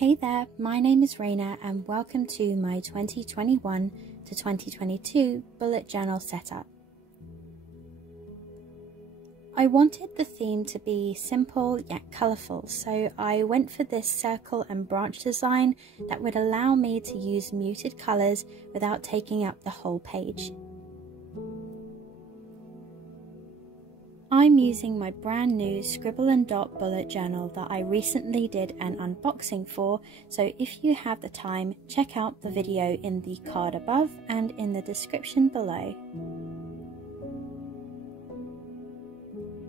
Hey there, my name is Raina and welcome to my 2021 to 2022 bullet journal setup. I wanted the theme to be simple yet colourful, so I went for this circle and branch design that would allow me to use muted colours without taking up the whole page. I'm using my brand new Scribble and Dot bullet journal that I recently did an unboxing for, so if you have the time, check out the video in the card above and in the description below.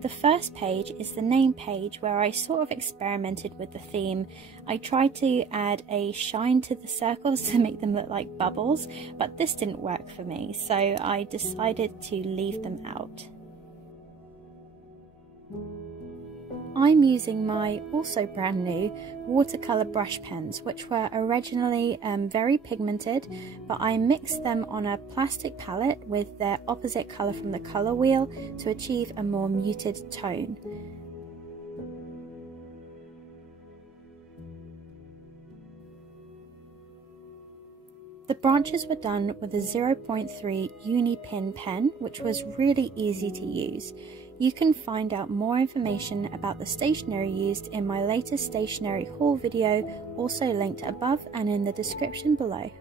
The first page is the name page where I sort of experimented with the theme. I tried to add a shine to the circles to make them look like bubbles, but this didn't work for me, so I decided to leave them out. I'm using my also brand new watercolor brush pens, which were originally very pigmented, but I mixed them on a plastic palette with their opposite color from the color wheel to achieve a more muted tone. The branches were done with a 0.3 uni pin pen, which was really easy to use. You can find out more information about the stationery used in my latest stationery haul video, also linked above and in the description below.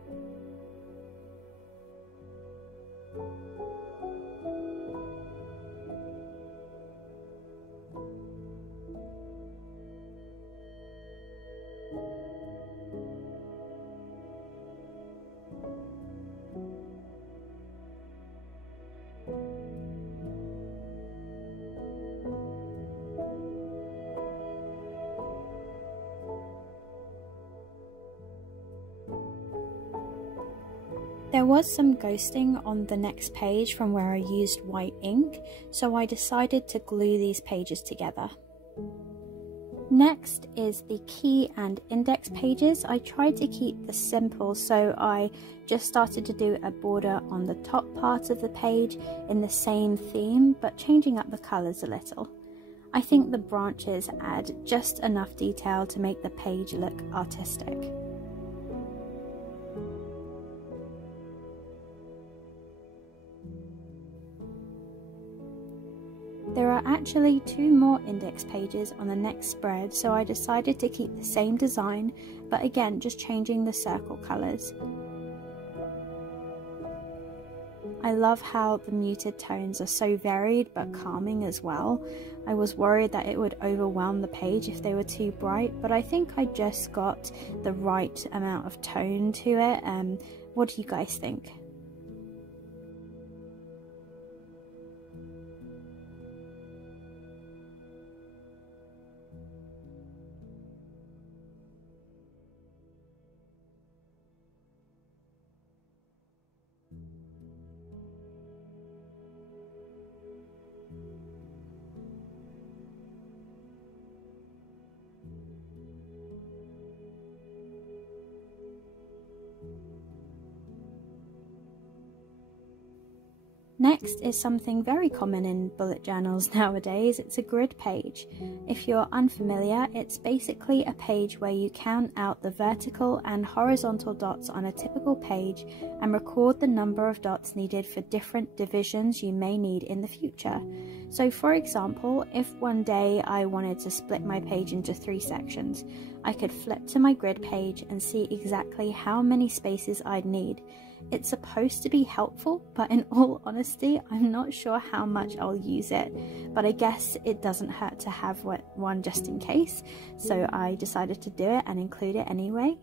There was some ghosting on the next page from where I used white ink, so I decided to glue these pages together. Next is the key and index pages. I tried to keep this simple, so I just started to do a border on the top part of the page in the same theme, but changing up the colours a little. I think the branches add just enough detail to make the page look artistic. There are actually 2 more index pages on the next spread, so I decided to keep the same design, but again just changing the circle colours. I love how the muted tones are so varied but calming as well. I was worried that it would overwhelm the page if they were too bright, but I think I just got the right amount of tone to it. What do you guys think? Next is something very common in bullet journals nowadays. It's a grid page. If you're unfamiliar, it's basically a page where you count out the vertical and horizontal dots on a typical page and record the number of dots needed for different divisions you may need in the future. So for example, if one day I wanted to split my page into 3 sections, I could flip to my grid page and see exactly how many spaces I'd need. It's supposed to be helpful, but in all honesty, I'm not sure how much I'll use it, but I guess it doesn't hurt to have one just in case, so I decided to do it and include it anyway.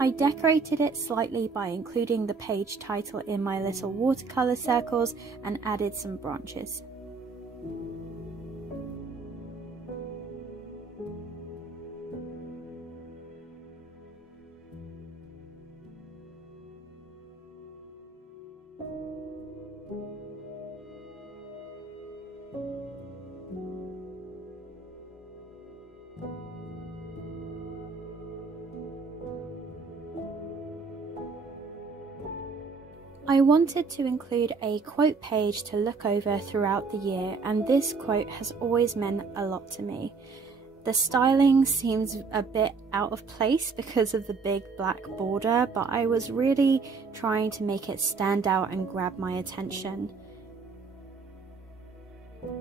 I decorated it slightly by including the page title in my little watercolor circles and added some branches. I wanted to include a quote page to look over throughout the year, and this quote has always meant a lot to me. The styling seems a bit out of place because of the big black border, but I was really trying to make it stand out and grab my attention.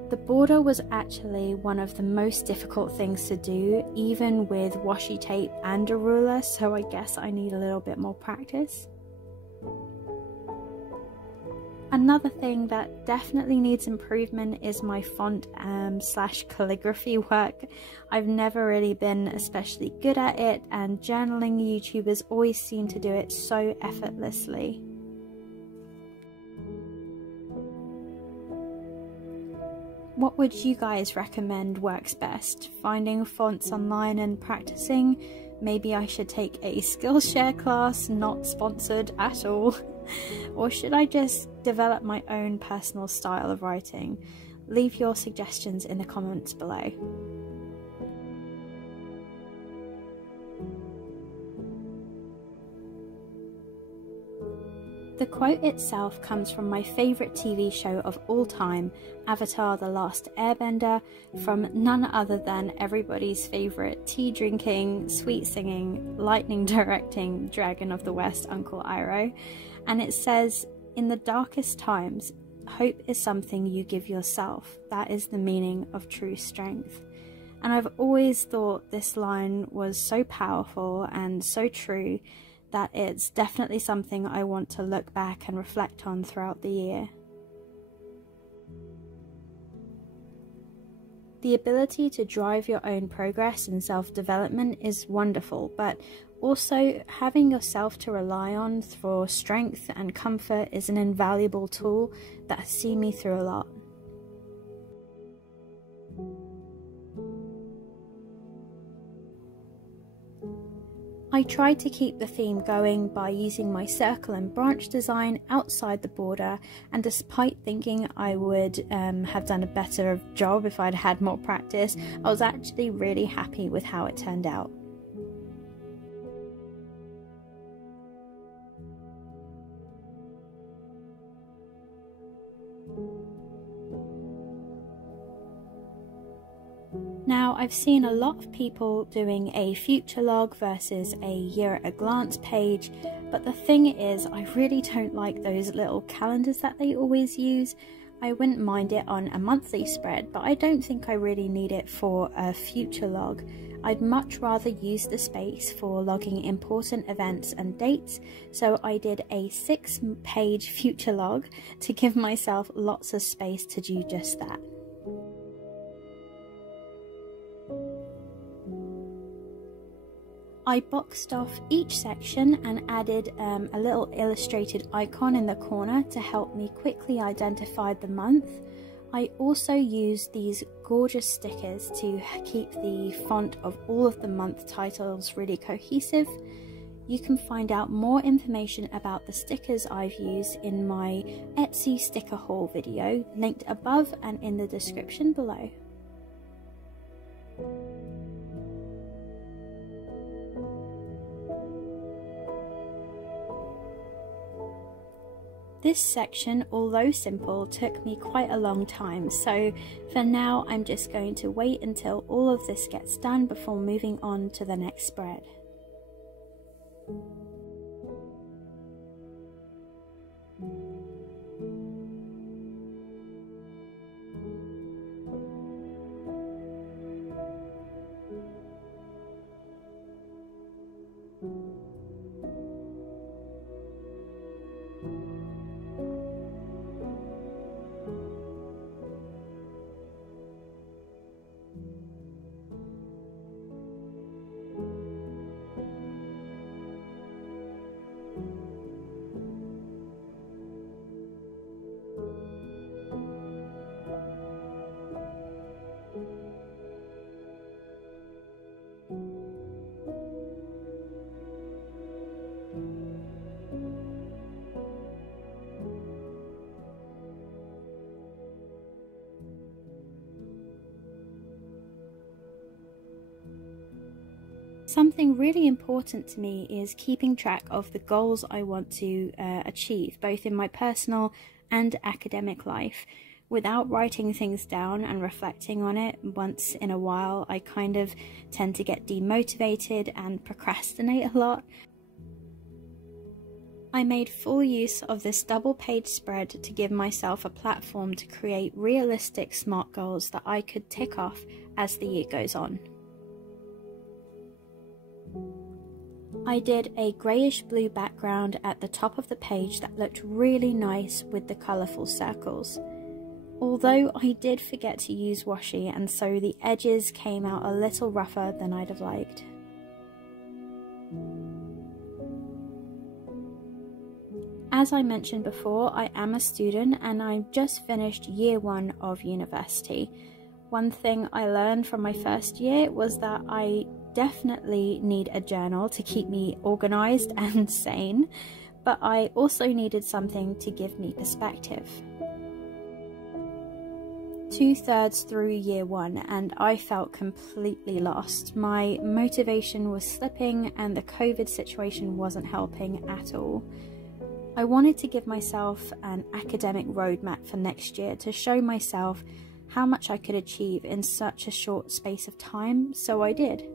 The border was actually one of the most difficult things to do, even with washi tape and a ruler, so I guess I need a little bit more practice. Another thing that definitely needs improvement is my font / calligraphy work. I've never really been especially good at it, and journaling YouTubers always seem to do it so effortlessly. What would you guys recommend works best? Finding fonts online and practicing? Maybe I should take a Skillshare class, not sponsored at all. Or should I just develop my own personal style of writing? Leave your suggestions in the comments below. The quote itself comes from my favourite TV show of all time, Avatar: The Last Airbender, from none other than everybody's favourite tea drinking, sweet singing, lightning directing Dragon of the West, Uncle Iroh. And it says, "In the darkest times, hope is something you give yourself. That is the meaning of true strength." And I've always thought this line was so powerful and so true that it's definitely something I want to look back and reflect on throughout the year. The ability to drive your own progress and self-development is wonderful, but also having yourself to rely on for strength and comfort is an invaluable tool that has seen me through a lot. I tried to keep the theme going by using my circle and branch design outside the border, and despite thinking I would have done a better job if I'd had more practice, I was actually really happy with how it turned out. Now, I've seen a lot of people doing a future log versus a year at a glance page, but the thing is, I really don't like those little calendars that they always use. I wouldn't mind it on a monthly spread, but I don't think I really need it for a future log. I'd much rather use the space for logging important events and dates, so I did a 6-page future log to give myself lots of space to do just that. I boxed off each section and added a little illustrated icon in the corner to help me quickly identify the month. I also used these gorgeous stickers to keep the font of all of the month titles really cohesive. You can find out more information about the stickers I've used in my Etsy sticker haul video, linked above and in the description below. This section, although simple, took me quite a long time, so for now I'm just going to wait until all of this gets done before moving on to the next spread. Something really important to me is keeping track of the goals I want to achieve, both in my personal and academic life. Without writing things down and reflecting on it once in a while, I kind of tend to get demotivated and procrastinate a lot. I made full use of this double-page spread to give myself a platform to create realistic SMART goals that I could tick off as the year goes on. I did a greyish-blue background at the top of the page that looked really nice with the colourful circles. Although I did forget to use washi, and so the edges came out a little rougher than I'd have liked. As I mentioned before, I am a student and I just finished year 1 of university. One thing I learned from my first year was that I definitely need a journal to keep me organised and sane, but I also needed something to give me perspective. 2/3 through year 1 and I felt completely lost. My motivation was slipping and the COVID situation wasn't helping at all. I wanted to give myself an academic roadmap for next year to show myself how much I could achieve in such a short space of time, so I did.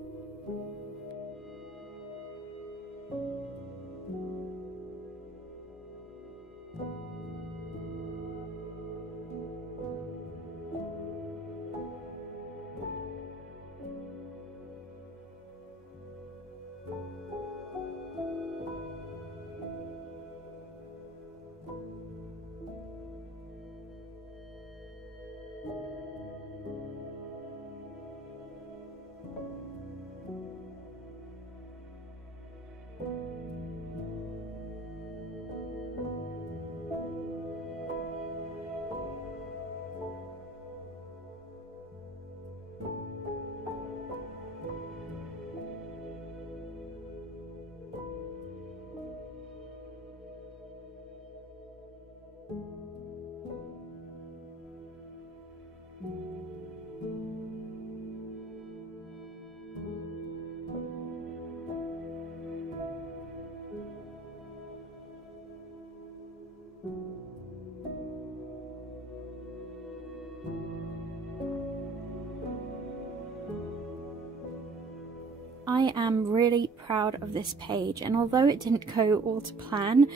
I am really proud of this page, and although it didn't go all to plan,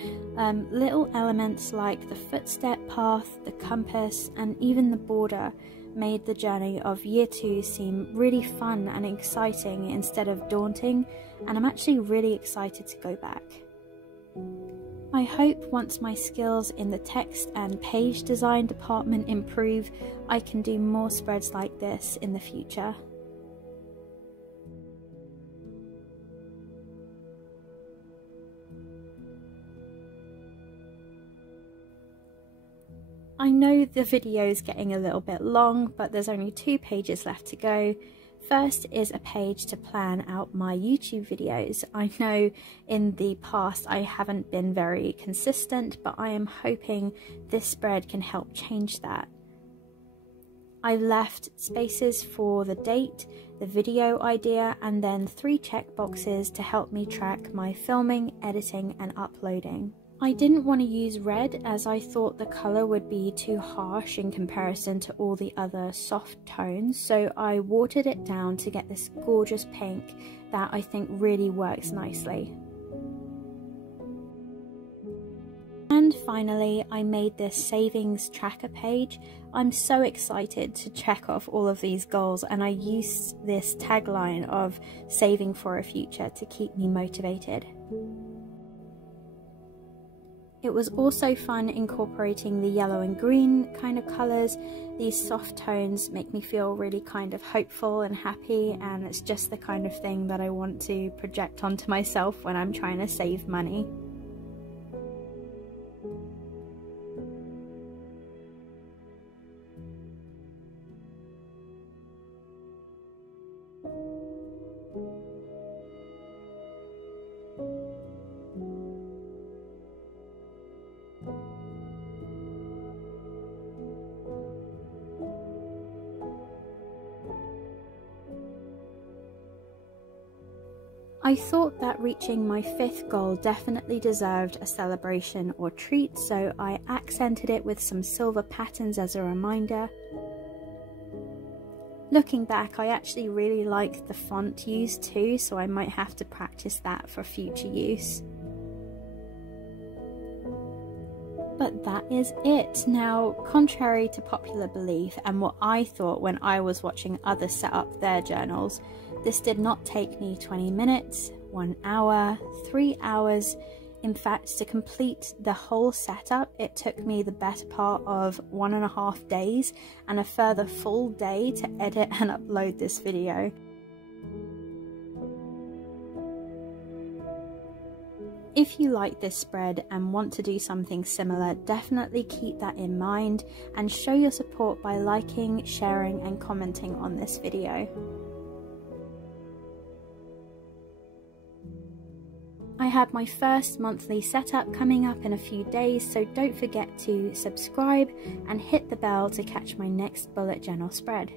little elements like the footstep path, the compass, and even the border made the journey of year 2 seem really fun and exciting instead of daunting, and I'm actually really excited to go back. I hope once my skills in the text and page design department improve, I can do more spreads like this in the future. I know the video is getting a little bit long, but there's only 2 pages left to go. First is a page to plan out my YouTube videos. I know in the past I haven't been very consistent, but I am hoping this spread can help change that. I left spaces for the date, the video idea, and then 3 checkboxes to help me track my filming, editing, and uploading. I didn't want to use red as I thought the colour would be too harsh in comparison to all the other soft tones, so I watered it down to get this gorgeous pink that I think really works nicely. And finally, I made this savings tracker page. I'm so excited to check off all of these goals, and I used this tagline of saving for a future to keep me motivated. It was also fun incorporating the yellow and green kind of colours. These soft tones make me feel really kind of hopeful and happy, and it's just the kind of thing that I want to project onto myself when I'm trying to save money. I thought that reaching my 5th goal definitely deserved a celebration or treat, so I accented it with some silver patterns as a reminder. Looking back, I actually really like the font used too, so I might have to practice that for future use. But that is it. Now, contrary to popular belief and what I thought when I was watching others set up their journals, this did not take me 20 minutes, 1 hour, 3 hours. In fact, to complete the whole setup, it took me the better part of 1.5 days and a further full day to edit and upload this video. If you like this spread and want to do something similar, definitely keep that in mind and show your support by liking, sharing and commenting on this video. I have my first monthly setup coming up in a few days, so don't forget to subscribe and hit the bell to catch my next bullet journal spread.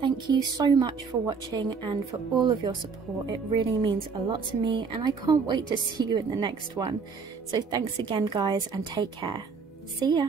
Thank you so much for watching and for all of your support. It really means a lot to me and I can't wait to see you in the next one. So thanks again guys and take care. See ya!